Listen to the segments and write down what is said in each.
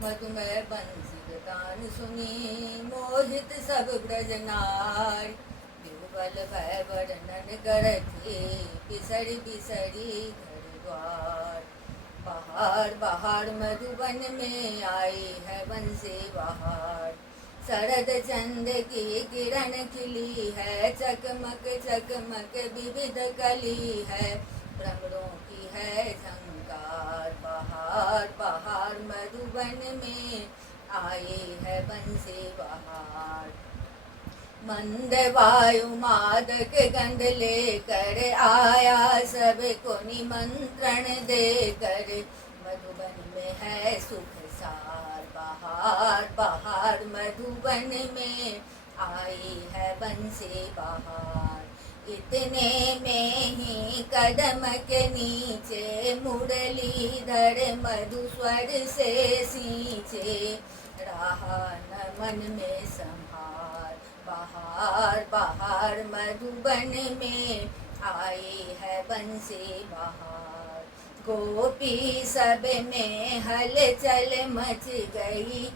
मधुमय बंसी तान सुनी मोहित सब ब्रज नारी। बिहुबल भय वर्णन करथि बिसरि बिसरि घर द्वार। बहार बहार मधुबन में आई है बंसी बहार। शरद चंद की किरण खिली है चकमक चकमक विविध कली है। भ्रमरों की है झंकार। बहार बहार मधुबन में आई है बंसी बहार। मंद वायु मादक गंध लेकर आया सबको निमंत्रण देकर। मधुबन में है सुख सार। बहार बहार मधुबन में आई है बंसी बहार। इतने में ही कदम के नीचे मुरलीधर मधुस्वर से सींचे। रहा न मन में संहार। बहार बहार मधुबन में आई है बंसी बहार। गोपी सब में हलचल मच गई।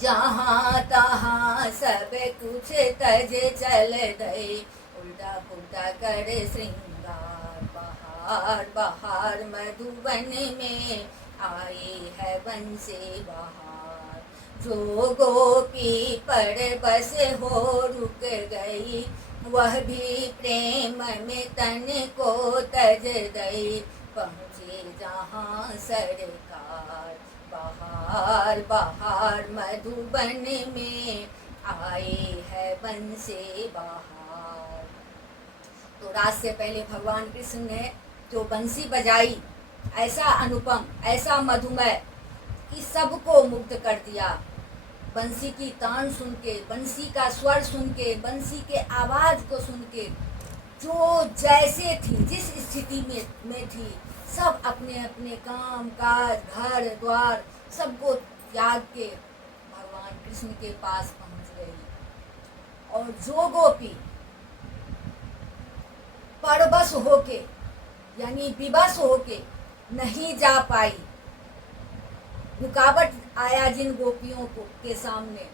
जहाँ तहाँ सब कुछ तज चल गए। उल्टा पुल्टा कर श्रृंगार। बहार बहार मधुबन में आई है बंसी बहार। जो गोपी पर बस हो रुक गई वह भी प्रेम में तन को तज गई। पहुँची जहाँ सरकार। बहार बहार मधुबन में आई है बंसी बहार। तो रात से पहले भगवान कृष्ण ने जो बंसी बजाई ऐसा अनुपम ऐसा मधुमय कि सबको मुग्ध कर दिया। बंसी की तान सुन के, बंसी का स्वर सुन के, बंसी के आवाज को सुन के जो जैसे थी जिस स्थिति में थी सब अपने अपने काम काज घर द्वार सबको त्याग के भगवान कृष्ण के पास पहुंच गई। और जो गोपी परवश होके यानी विवश होके नहीं जा पाई, रुकावट आया जिन गोपियों को के सामने,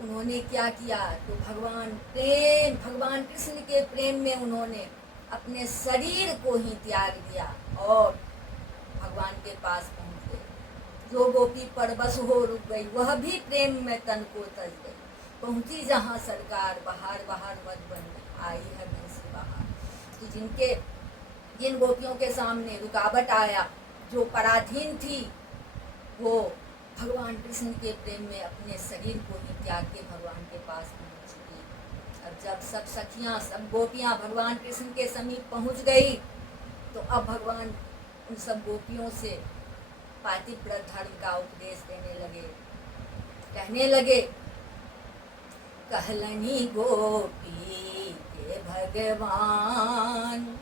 उन्होंने क्या किया तो भगवान कृष्ण के प्रेम में उन्होंने अपने शरीर को ही त्याग दिया और भगवान के पास पहुंच गए। जो गोपी परवश हो रुक गई वह भी प्रेम में तन को तज गई। पहुंची जहाँ सरकार। बहार बहार मधुबन में आई है बंसी बहार। तो जिन गोपियों के सामने रुकावट आया, जो पराधीन थी, वो भगवान कृष्ण के प्रेम में अपने शरीर को ही त्याग के भगवान के पास पहुंच गई। अब जब सब सखियां सब गोपियां भगवान कृष्ण के समीप पहुंच गई तो अब भगवान उन सब गोपियों से पातिव्रत धर्म का उपदेश देने लगे। कहने लगे, कहलनी गोपी के भगवान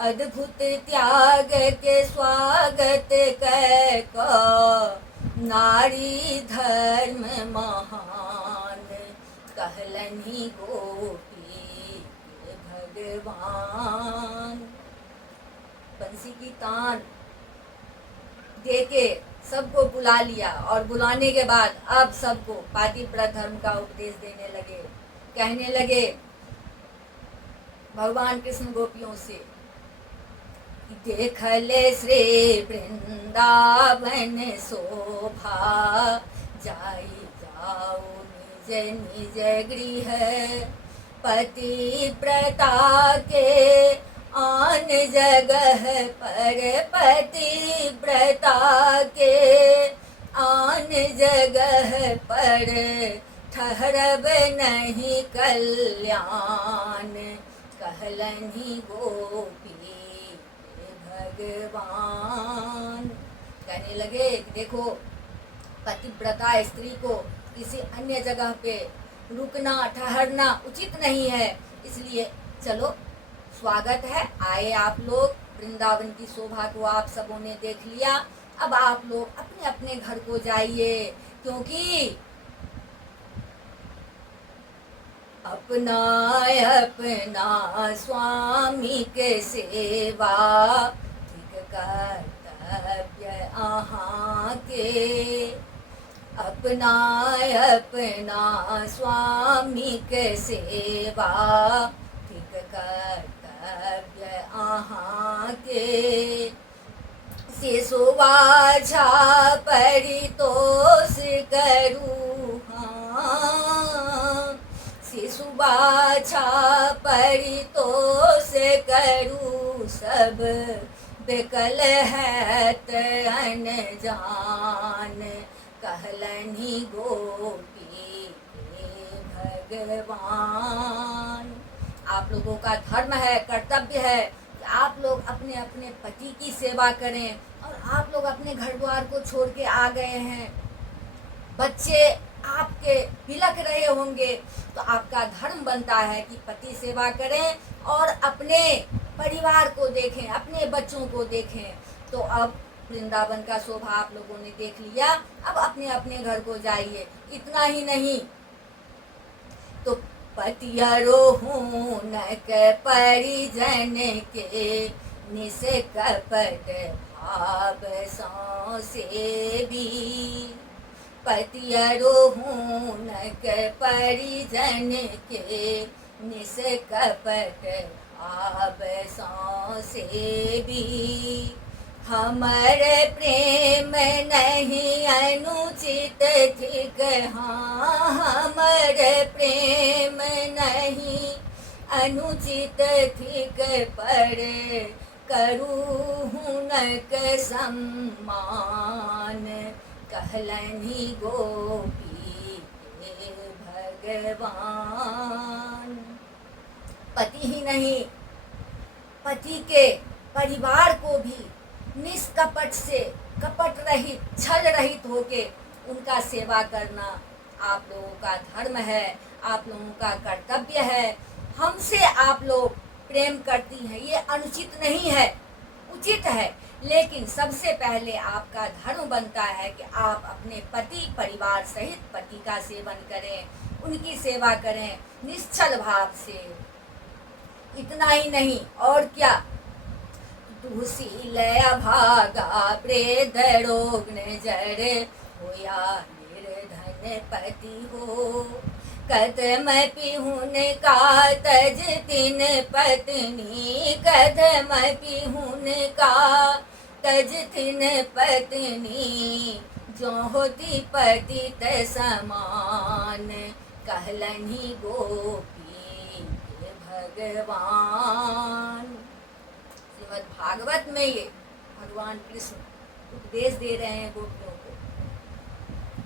अद्भुत त्याग के स्वागत कैको नारी धर्म महान। कहलनी गोपी के भगवान। बंसी की तान देके सबको बुला लिया और बुलाने के बाद अब सबको पातिव्रत धर्म का उपदेश देने लगे। कहने लगे भगवान कृष्ण गोपियों से, देखले श्री वृंदावन शोभा जाई जाओ निज निज गृह। पतिव्रता के आन जगह पर पतिव्रता के आन जगह पर ठहरब नहीं कल्याण। कहलनी गोपी भगवान। कहने लगे देखो पतिव्रता स्त्री को किसी अन्य जगह पे रुकना ठहरना उचित नहीं है, इसलिए चलो स्वागत है, आए आप लोग। वृंदावन की शोभा को आप सबों ने देख लिया, अब आप लोग अपने अपने घर को जाइए, क्योंकि अपना अपना स्वामी के सेवा ठीक कर्तव्य अहाँ के। अपना अपना स्वामी के सेवा ठीक कर्तव्य आहाँ के। शिशुवाछा परितोष करूँ हाँ, शिशुवाछा परितोष करूँ सब बिकल है अनजान। कहलनि गोपी के भगवान। आप लोगों का धर्म है, कर्तव्य है कि आप लोग अपने अपने पति की सेवा करें। और आप लोग अपने घर द्वार को छोड़ के आ गए हैं, बच्चे आपके बिलख रहे होंगे, तो आपका धर्म बनता है कि पति सेवा करें और अपने परिवार को देखें, अपने बच्चों को देखें। तो अब वृंदावन का शोभा आप लोगों ने देख लिया, अब अपने अपने घर को जाइए। इतना ही नहीं तो पतियरोहून के परिजन के निस कपट भाव से भी। पतियरोहून के परिजन के निस कपट भाव से भी। हमारे प्रेम नहीं अनुचित ठीक हाँ, हमारे प्रेम नहीं अनुचित ठीक पर करूँ नक सम्मान। कहलनि गोपी के भगवान। पति ही नहीं, पति के परिवार को भी निष्कपट से, कपट रहित, छल रहित होके उनका सेवा करना आप लोगों का धर्म है, आप लोगों का कर्तव्य है। हमसे आप लोग प्रेम करती हैं, ये अनुचित नहीं है, उचित है। लेकिन सबसे पहले आपका धर्म बनता है कि आप अपने पति परिवार सहित पति का सेवन करें, उनकी सेवा करें निश्चल भाव से। इतना ही नहीं और क्या, तुलसी अभागा वृद्ध रोग्न जड़ होया निर्धन पति हो। कदम पिहुन का तज तिन पत्नी, कदम पिहुन का तज तिन पत्नी। जो होती पतित समान, कहलनि गोपी भगवान। श्रीमद् भागवत में ये भगवान कृष्ण उपदेश दे रहे हैं गोपियों को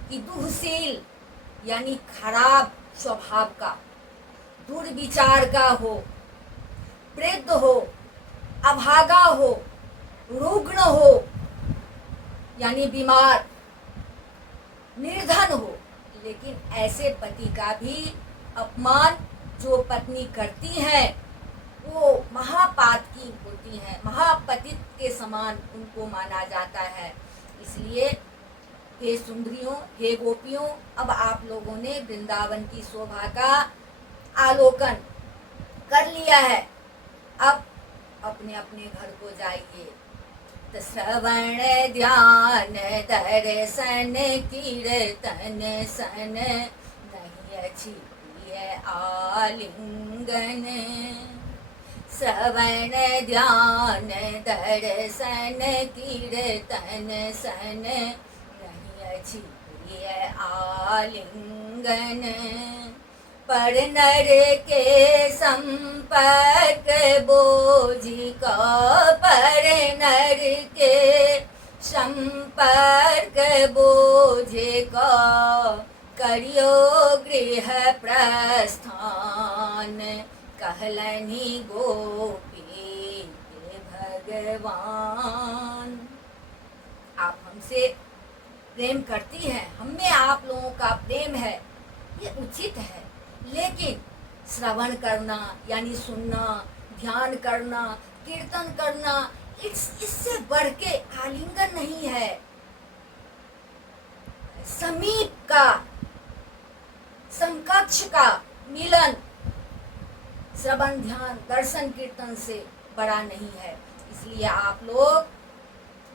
कि दुःशील यानी खराब स्वभाव का, दुर्विचार का हो, वृद्ध हो, अभागा हो, रुग्ण हो यानी बीमार, निर्धन हो, लेकिन ऐसे पति का भी अपमान जो पत्नी करती है वो महापातकी होती हैं, महापतित के समान उनको माना जाता है। इसलिए हे सुंदरियों, हे गोपियों, अब आप लोगों ने वृंदावन की शोभा का आलोकन कर लिया है, अब अपने अपने घर को जाइए। तो श्रवण ध्यान दर्शन कीर्तन सन, नहीं अच्छी आलिंगन। श्रवण ध्यान दर्शन कीर्तन सन, नहीं अच्छी आलिंगन। पर नर के संपर्क बोझी का, पर नर के संपर्क बोझे का। करियो गृह प्रस्थान, कहलनि गोपी भगवान। आप हमसे प्रेम करती हैं, हमें आप लोगों का प्रेम है, ये उचित है। लेकिन श्रवण करना यानी सुनना, ध्यान करना, कीर्तन करना, इससे बढ़ के आलिंगन नहीं है। समीप का, समकक्ष का मिलन श्रवण ध्यान दर्शन कीर्तन से बड़ा नहीं है। इसलिए आप लोग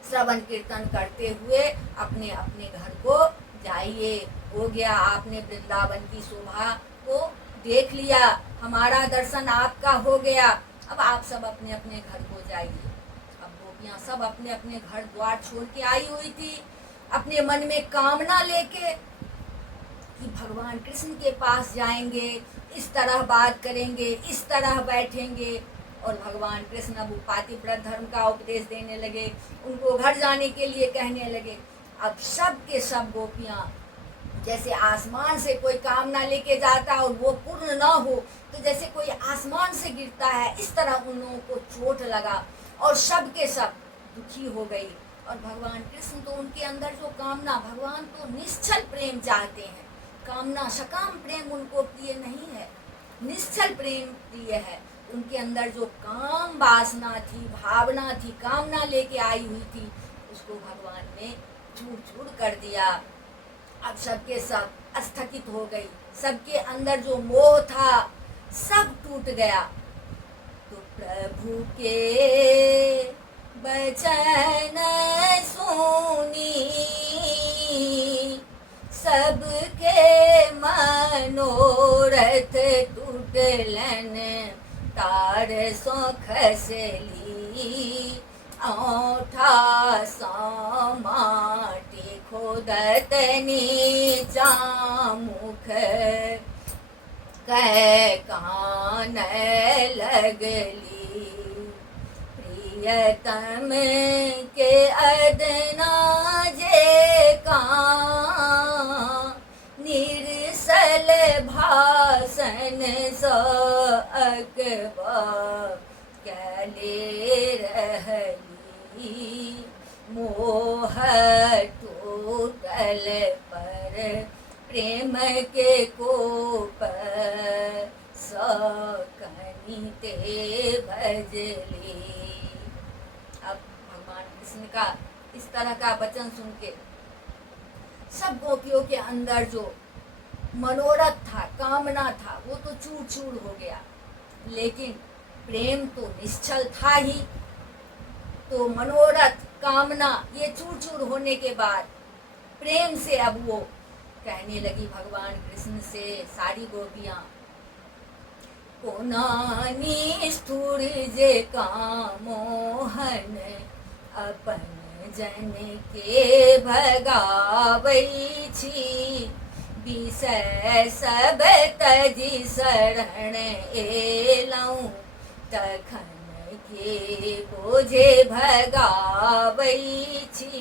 श्रवण कीर्तन करते हुए अपने अपने घर को जाए। आइए, हो गया, आपने वृंदावन की शोभा को देख लिया, हमारा दर्शन आपका हो गया, अब आप सब अपने अपने घर को जाइए। अब गोपियाँ सब अपने अपने घर द्वार छोड़ के आई हुई थी, अपने मन में कामना लेके कि भगवान कृष्ण के पास जाएंगे, इस तरह बात करेंगे, इस तरह बैठेंगे। और भगवान कृष्ण अब पातिव्रत धर्म का उपदेश देने लगे, उनको घर जाने के लिए कहने लगे। अब सब के सब गोपियाँ जैसे आसमान से कोई कामना लेके जाता और वो पूर्ण ना हो, तो जैसे कोई आसमान से गिरता है, इस तरह उन लोगों को चोट लगा और सब के सब दुखी हो गई। और भगवान कृष्ण तो उनके अंदर जो कामना, भगवान तो निश्चल प्रेम चाहते हैं, कामना सकाम प्रेम उनको प्रिय नहीं है, निश्चल प्रेम प्रिय है। उनके अंदर जो काम वासना थी, भावना थी, कामना लेके आई हुई थी, उसको भगवान ने चूर चूर कर दिया। अब सबके सब स्थगित हो गई, सबके अंदर जो मोह था सब टूट गया। तो प्रभु के वचन सुनी सबके मनोरथ टूटलन, तार सो खसली औठा सा माटी खोदत नीचा मुख, कह कान लगली प्रियतम के अदना जे का, निरसल भाषण सो अकबा कैले रहली, मोह टूटल पर प्रेम के कोप, सकनी ते भजली। अब भगवान कृष्ण का इस तरह का वचन सुन के सब गोपियों के अंदर जो मनोरथ था, कामना था, वो तो चूर चूर हो गया, लेकिन प्रेम तो निश्चल था ही। तो मनोरथ, कामना ये चूर चूर होने के बाद प्रेम से अब वो कहने लगी भगवान कृष्ण से सारी गोपियाँ, कोनानी स्थूर जे कामोहन, अपन जन के भगावै छी, विषय सब तजी शरण एलौं, तखन के बोझे भगावै छी।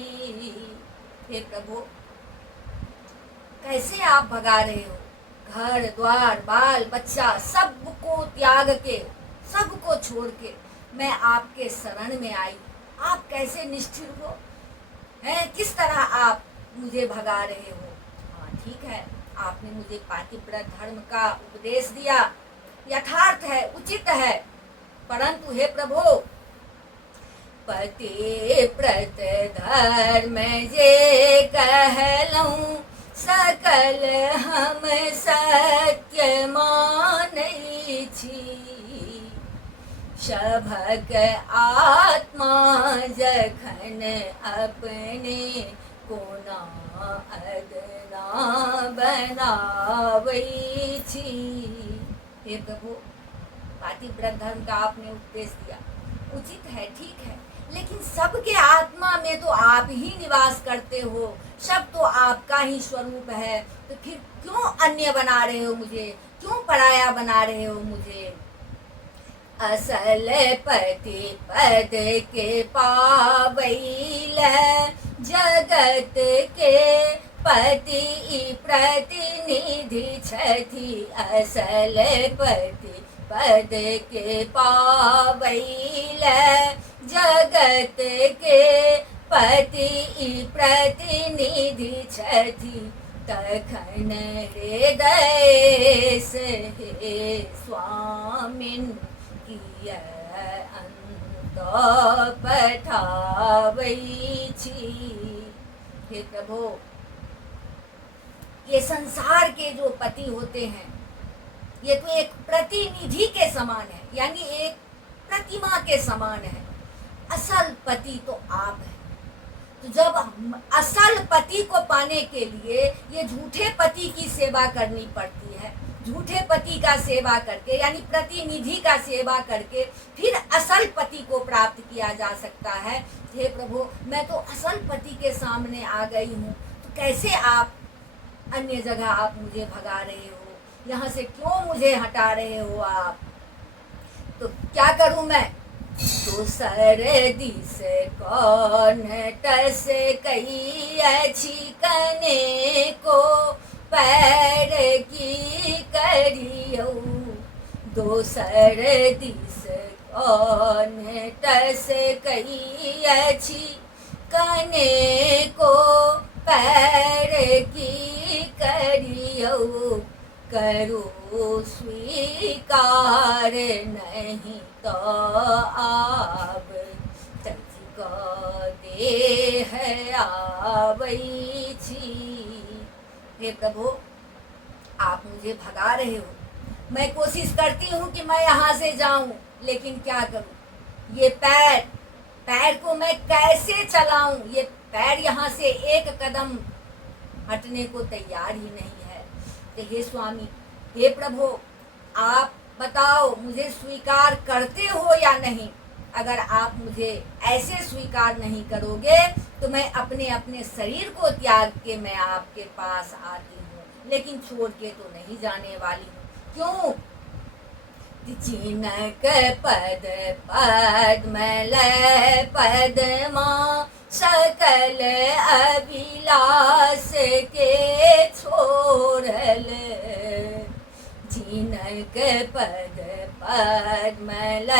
हे प्रभु, कैसे आप भगा रहे हो? घर द्वार बाल बच्चा सबको त्याग के, सबको छोड़ के मैं आपके शरण में आई, आप कैसे निष्ठुर हो हैं? किस तरह आप मुझे भगा रहे हो? हाँ ठीक है, आपने मुझे पातिव्रत धर्म का उपदेश दिया, यथार्थ है, उचित है, परंतु हे प्रभु, पति प्रत धर्म जे कहलऊं, सकल हम सत्य मानै छी, सभक आत्मा जखन अपने कोना अदना बनावै छी। हे प्रभु, पातिव्रत धर्म का आपने उपदेश दिया, उचित है, ठीक है, लेकिन सबके आत्मा में तो आप ही निवास करते हो, सब तो आपका ही स्वरूप है, तो फिर क्यों अन्य बना रहे हो मुझे, क्यों पराया बना रहे हो मुझे? असल पति पद के पावैल, जगत के पति प्रतिनिधि छथि, असल पति पद के पावैल, जगत के पति प्रतिनिधि छथि, तखन हृदय से स्वामिन किया अंत पठावै छी। हे प्रभु, ये संसार के जो पति होते हैं, ये तो एक प्रतिनिधि के समान है, यानी एक प्रतिमा के समान है, असल पति तो आप है। तो जब असल पति को पाने के लिए ये झूठे पति की सेवा करनी पड़ती है, झूठे पति का सेवा करके यानी प्रतिनिधि का सेवा करके फिर असल पति को प्राप्त किया जा सकता है। हे प्रभु, मैं तो असल पति के सामने आ गई हूँ, तो कैसे आप अन्य जगह आप मुझे भगा रहे हो, यहाँ से क्यों मुझे हटा रहे हो आप? तो क्या करूँ मैं? तो सर्दी से कौन टस कई अच्छी कने को पैर की करियो, दोसर दिस कौन टस कई अच्छी कने को पैर की करियो, करो स्वीकार नहीं तो आब तक दे है आवई छी। हे प्रभु, आप मुझे भगा रहे हो, मैं कोशिश करती हूँ कि मैं यहाँ से जाऊँ, लेकिन क्या करूँ? ये पैर को मैं कैसे चलाऊँ? ये पैर यहाँ से एक कदम हटने को तैयार ही नहीं है। तो हे स्वामी, हे प्रभु, आप बताओ मुझे स्वीकार करते हो या नहीं? अगर आप मुझे ऐसे स्वीकार नहीं करोगे तो मैं अपने अपने शरीर को त्याग के मैं आपके पास आती हूँ, लेकिन छोड़ के तो नहीं जाने वाली हूँ। क्यों? चिनक पद पद्मल पद्मा सकल अभिलाष के छोड़ल, जिनक पद पद्मल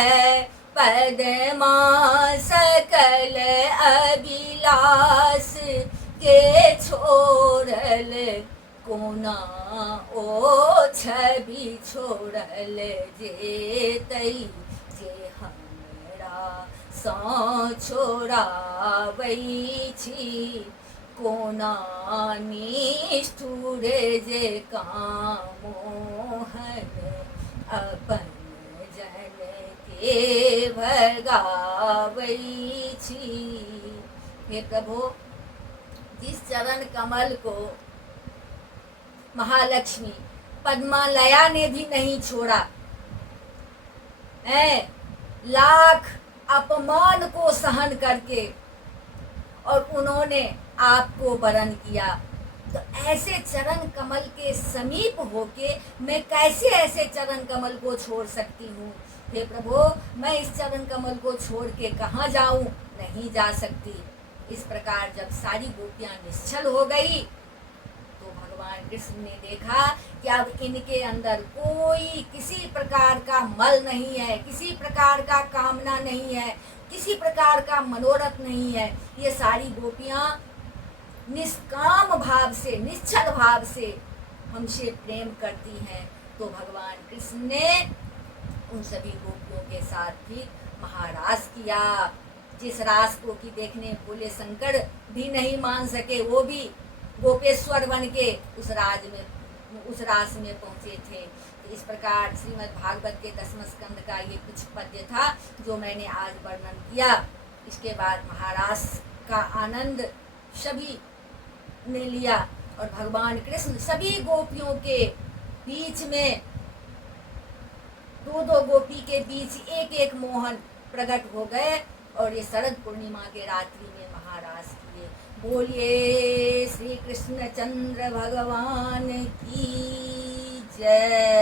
पद्मा सकल अभिलाष के छोड़ल, कोना ओ छवि छोड़ल जेतई जे हमरा सँ छोड़ावै छी, कोना निष्ठुर जे कामोहन अपन जन के भगावै छी। हे प्रभु, जिस चरण कमल को महालक्ष्मी पद्मालया ने भी नहीं छोड़ा है, लाख अपमान को सहन करके, और उन्होंने आपको वरण किया, तो ऐसे चरण कमल के समीप होके मैं कैसे ऐसे चरण कमल को छोड़ सकती हूँ? हे प्रभु, मैं इस चरण कमल को छोड़ के कहाँ जाऊँ? नहीं जा सकती। इस प्रकार जब सारी गोपियाँ निश्चल हो गई तो भगवान कृष्ण ने देखा कि अब इनके अंदर कोई किसी प्रकार का मल नहीं है, किसी प्रकार का कामना नहीं है, किसी प्रकार का मनोरथ नहीं है। ये सारी गोपियाँ निष्काम भाव से, निश्चल भाव से हमसे प्रेम करती हैं। तो भगवान कृष्ण ने उन सभी गोपियों के साथ भी महारास किया। जिस रास को कि देखने बोले शंकर भी नहीं मान सके, वो भी गोपेश्वर बन के उस रास में पहुँचे थे। तो इस प्रकार श्रीमद् भागवत के 10वें स्कंद का ये कुछ पद्य था जो मैंने आज वर्णन किया। इसके बाद महारास का आनंद सभी ने लिया और भगवान कृष्ण सभी गोपियों के बीच में, दो गोपी के बीच एक एक मोहन प्रकट हो गए और ये शरद पूर्णिमा के रात्रि में महारास किए। बोलिए श्री कृष्ण चंद्र भगवान की जय।